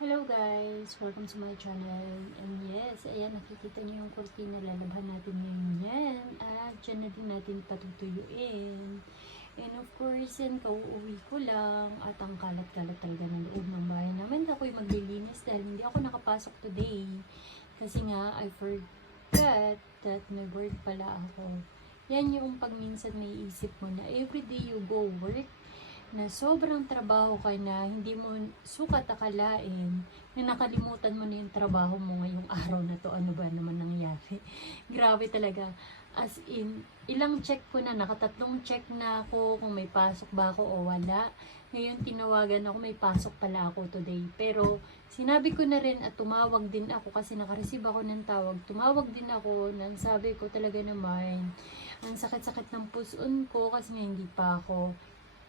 Hello guys! Welcome to my channel. And yes, ayan, nakikita niyo yung kurtina. Lalabhan natin ngayon yan. At dyan na din natin patutuyuin. And of course, yan, kauuwi ko lang. At ang kalat-kalat talaga ng loob ng bahay namin. Ako'y maglilinis dahil hindi ako nakapasok today. Kasi nga, I forgot that may work pala ako. Yan yung pag minsan may isip mo na everyday you go work, na sobrang trabaho ka na, hindi mo sukat akalain, na nakalimutan mo na yung trabaho mo ngayong araw na to. Ano ba naman nangyari? Grabe talaga. As in, ilang check ko na, nakatatlong check na ako kung may pasok ba ako o wala. Ngayon, tinawagan ako, may pasok pala ako today. Pero, sinabi ko na rin at tumawag din ako kasi nakareceive ako ng tawag. Tumawag din ako nang sabi ko talaga naman, ang sakit-sakit ng puson ko kasi nga hindi pa ako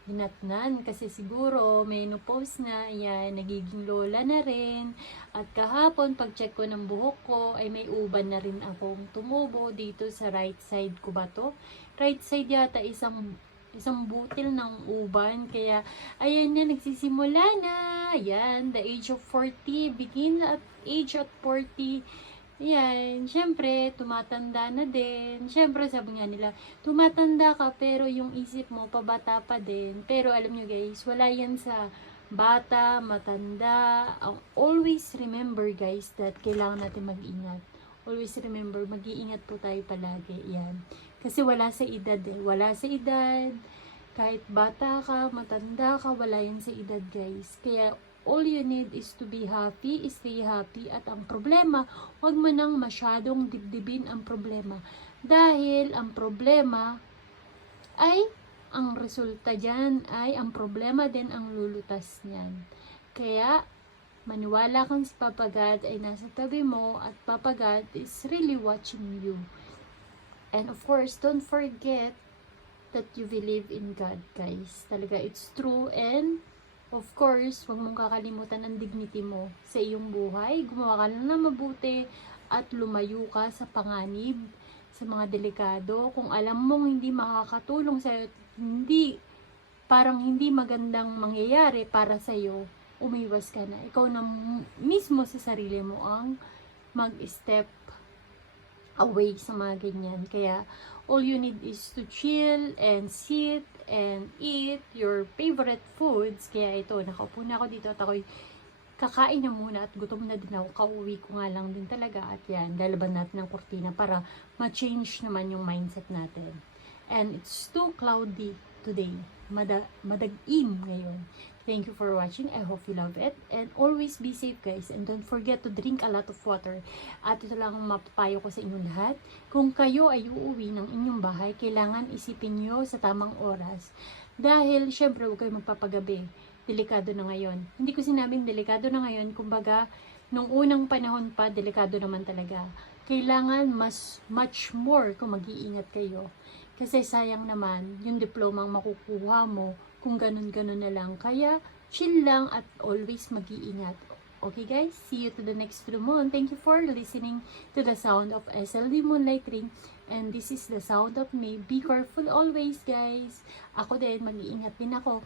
hinatnan kasi siguro menopause na, yan, nagiging lola na rin. At kahapon, pag-check ko ng buhok ko, ay may uban na rin akong tumubo dito sa right side ko ba to? Right side yata, isang butil ng uban. Kaya, ayan na, nagsisimula na. Ayan, the age of 40, begin at age at 40. Yan, syempre, tumatanda na din. Syempre, sabi nga nila, tumatanda ka pero yung isip mo, pabata pa din. Pero alam nyo guys, wala yan sa bata, matanda. Always remember guys that kailangan natin mag-ingat. Always remember, mag-iingat po tayo palagi. Yan. Kasi wala sa edad eh. Wala sa edad. Kahit bata ka, matanda ka, wala yan sa edad guys. Kaya, all you need is to be happy, stay happy, at ang problema, huwag mo nang masyadong dibdibin ang problema. Dahil ang problema ay, ang resulta dyan ay, ang problema din ang lulutas niyan. Kaya, maniwala kang si Papa God ay nasa tabi mo at Papa God is really watching you. And of course, don't forget that you believe in God, guys. Talaga, it's true. And of course, huwag mong kakalimutan ang dignity mo sa iyong buhay. Gumawa ka lang na mabuti at lumayo ka sa panganib, sa mga delikado. Kung alam mong hindi makakatulong sa'yo, parang hindi magandang mangyayari para sa'yo, umiwas ka na. Ikaw na mismo sa sarili mo ang mag-step away sa mga ganyan. Kaya, all you need is to chill and sit and eat your favorite foods. Kaya ito, nakaupo na ako dito at ako'y kakain na muna at gutom na din ako. Kauwi ko nga lang din talaga at yan, lalaban natin ng kurtina para ma-change naman yung mindset natin. And it's too cloudy today. Madag-im ngayon. Thank you for watching. I hope you love it. And always be safe guys. And don't forget to drink a lot of water. At ito lang ang mapapayo ko sa inyong lahat. Kung kayo ay uuwi ng inyong bahay, kailangan isipin nyo sa tamang oras. Dahil syempre huwag kayo magpapagabi. Delikado na ngayon. Hindi ko sinabing delikado na ngayon. Kumbaga, nung unang panahon pa, delikado naman talaga. Kailangan much more kung mag-iingat kayo. Kasi sayang naman yung diplomang makukuha mo kung ganun-ganun na lang. Kaya, chill lang at always mag-iingat. Okay guys, see you to the next blue moon. Thank you for listening to the sound of SLD Moonlight Ring. And this is the sound of me. Be careful always guys. Ako din, mag-iingat din ako.